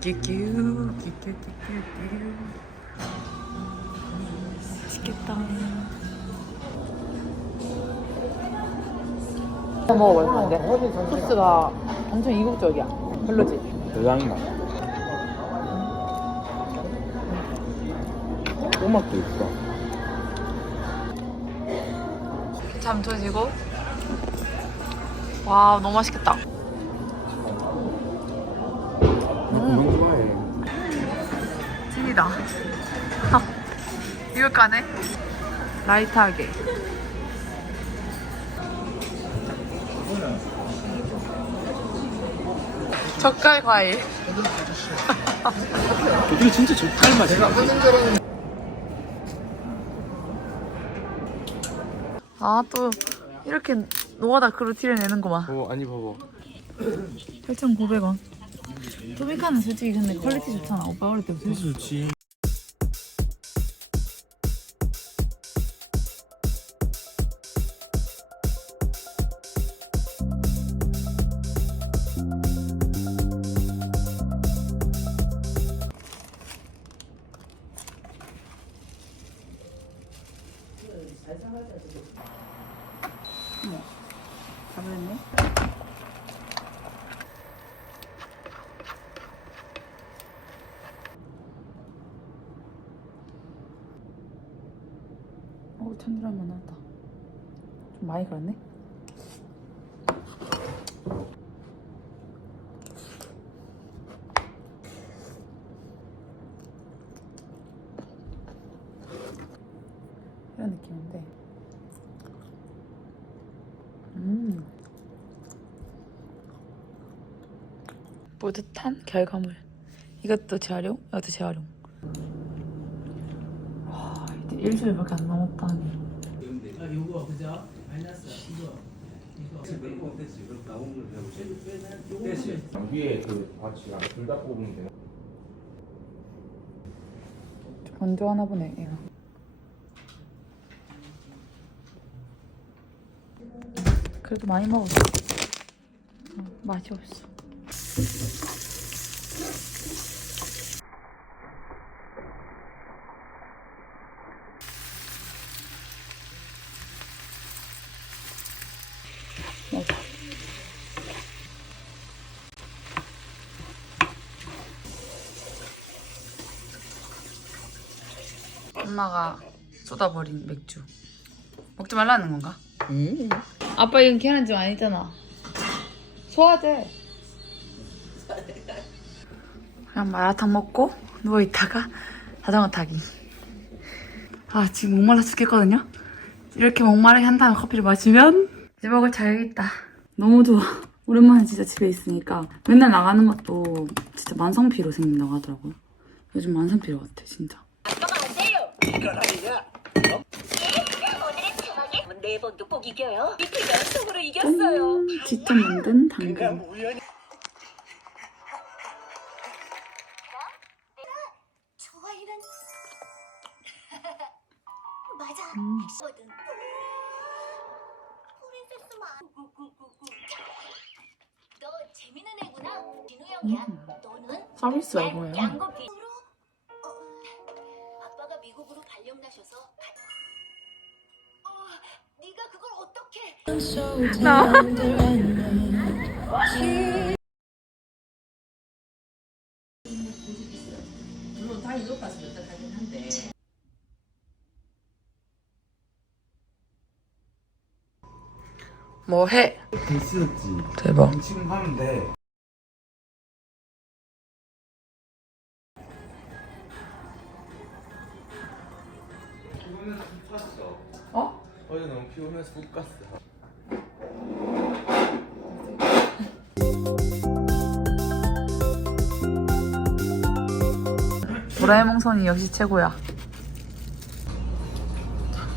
끼끼우 끼끼끼끼끼 맛있겠다 먹어볼 건데 소스가 엄청 이국적이야 별로지? 대장나. 꼬막도 있어. 잠 조지고 와 너무 맛있겠다 그만 좋아해. 찐이다 이거 까네 라이트하게 젓갈 과일 이게 진짜 젓갈 맛이야. 아 또 이렇게 노가다 그루 티를 내는구만 어, 아니 봐봐. 8,900원 토미카는 솔직히 근데 퀄리티 좋잖아 오빠 어릴 때부터 좋지. 어 천드라면 나왔다. 좀 많이 그렇네? 이런 느낌인데. 음. 뿌듯한 결과물. 이것도 재활용? 이것도 재활용 일주일밖에 안 남았다니 아 요거 그죠? 마이너스 이거 이거 위에 그 바치랑 둘다 뽑으면 돼. 건조하나 보네 얘가 그래도 많이 먹었어 어, 맛이 없어 엄마가 쏟아버린 맥주. 먹지 말라는 건가? 아빠 이건 계란 좀 아니잖아. 소화돼 그냥 마라탕 먹고 누워 있다가 자전거 타기. 아 지금 목말라 죽겠거든요? 이렇게 목마르게 한 다음에 커피를 마시면 이제 먹을 자격있다. 너무 좋아. 오랜만에 진짜 집에 있으니까 맨날 나가는 것도 진짜 만성피로 생긴다고 하더라고요. 요즘 만성피로 같아 진짜 네 번도 꼭 이겨요. 이틀 연속으로 이겼어요. 음, 직접 만든 당근 좋아 이런. 맞아. 음. 뭐든. 프린세스만. 너 재밌는 애구나. 진우 형이야. 음. 너는 서비스가 이거예요 양고기. 발령 나셔서. 가... 어, 네가 그걸 어떻게? 뭐해? 됐었지. 대박 지금 하면 돼. 피곤해서 푹 갔어. 어? 어제 너무 피곤해서 푹 갔어. 도라에몽 선이 역시 최고야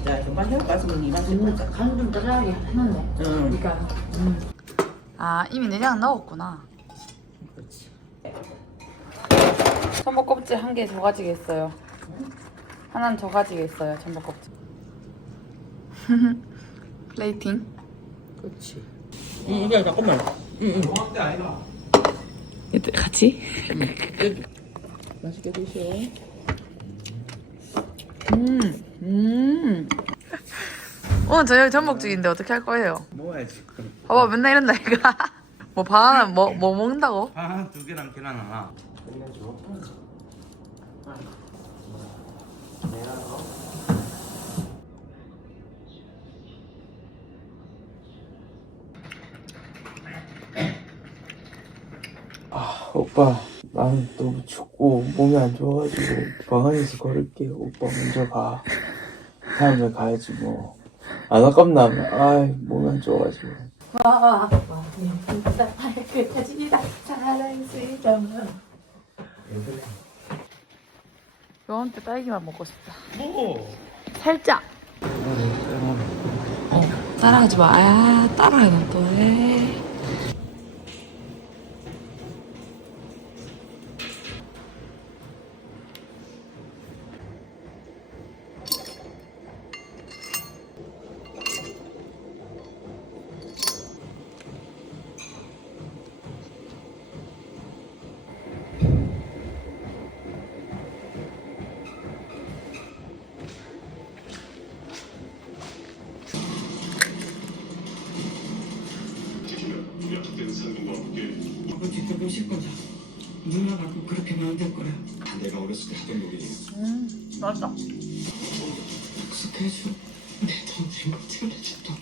자, 정말 해봐서 니 맛이 보자. 간좀 짜잘하게 했는데 응. 그러니까 아 이미 내장 넣었구나 그렇지. 전복 껍질 한 개 더 가지겠어요. 하나는 더 가지겠어요. 전복 껍질. 플레이팅. 그렇지. 응, 이게 잠깐만. 응, 응. 얘들 같이? 맛있게 드셔. 음, 음. 오늘 저녁 전복죽인데 어떻게 할 거예요? 먹어야지 그럼 봐봐 맨날 이런다 이가. 뭐 바나나 뭐, 뭐 먹는다고? 아 두 개랑 계란 하나 아, 오빠, 나는 너무 춥고 몸이 안 좋아가지고 방 안에서 걸을게. 오빠 먼저 가. 다음에 가야지 뭐. 안 아깝나? 아, 몸이 안 좋아가지고. 병원 때 딸기만 먹고 싶다. 살짝. 어, 따라하지 마. 아, 따라해 또 해. 보실 거다. 누나가 꼭 그렇게 만들 거야. 내가 어렸을 때 하던 놀이 음, 맛있다. 약속해줘. 내 동생 차려줬다.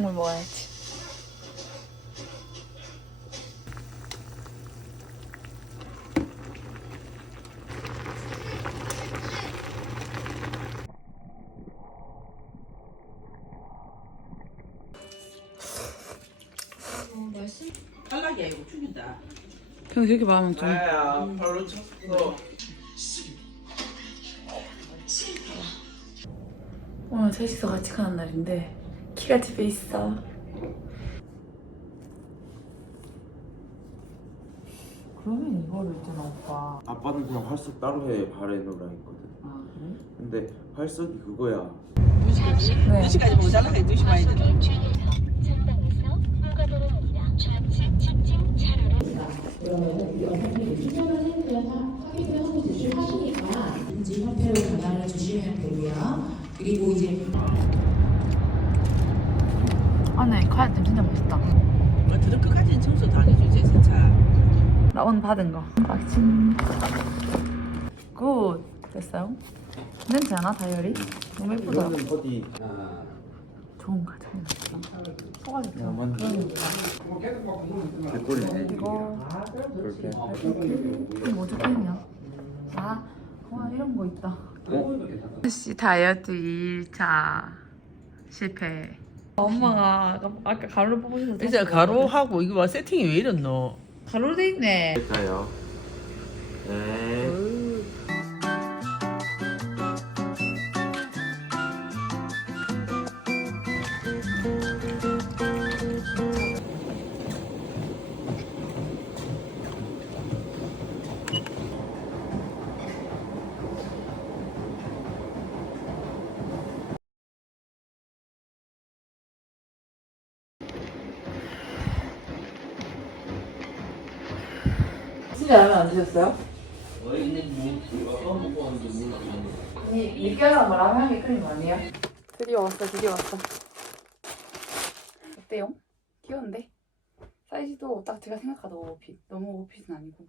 국물 먹어야지. 탈락이야 이거 죽인다. 그냥 그렇게 말하면 좀. 나야 바로 쳤어 오늘 셋이서 같이 가는 날인데 키가 집에 있어. 그러면 이거를 있잖아 오빠. 아빠는 그냥 활석 따로 해 발에 넣으라 했거든 아 그래? 근데 활석이 그거야 네. 2시까지 모자라 해 2시 많이 들어. 안에 카야템 진짜 멋있다. 뭐 들을 끝까지는 청소 다 해주지 세차. 나 오늘 받은 거. 막침. 굿. 됐어요? 냄새 안 나, 다이어리? 너무 예쁘다. 이거는 어디 좋은가, 좋 소가겠다. 야, 맞네. 개꿀이네 이거, 그렇게 이거 뭐 적혀있냐? 아, 와, 이런 거 있다. 씨 다이어트 2차 실패. 엄마가 아까, 아까 가루 뽑으셔서 이제 가로하고 이거 봐 세팅이 왜 이랬노? 가루 돼 있네. 될까요? 네 진짜 라면 안 드셨어요? 아니 느끼하면 뭐 라면 한개 끓인 거 아니에요? 드디어 왔어 드디어 왔어 어때요? 귀여운데? 사이즈도 딱 제가 생각하던 오버핏 너무 오버핏은 아니고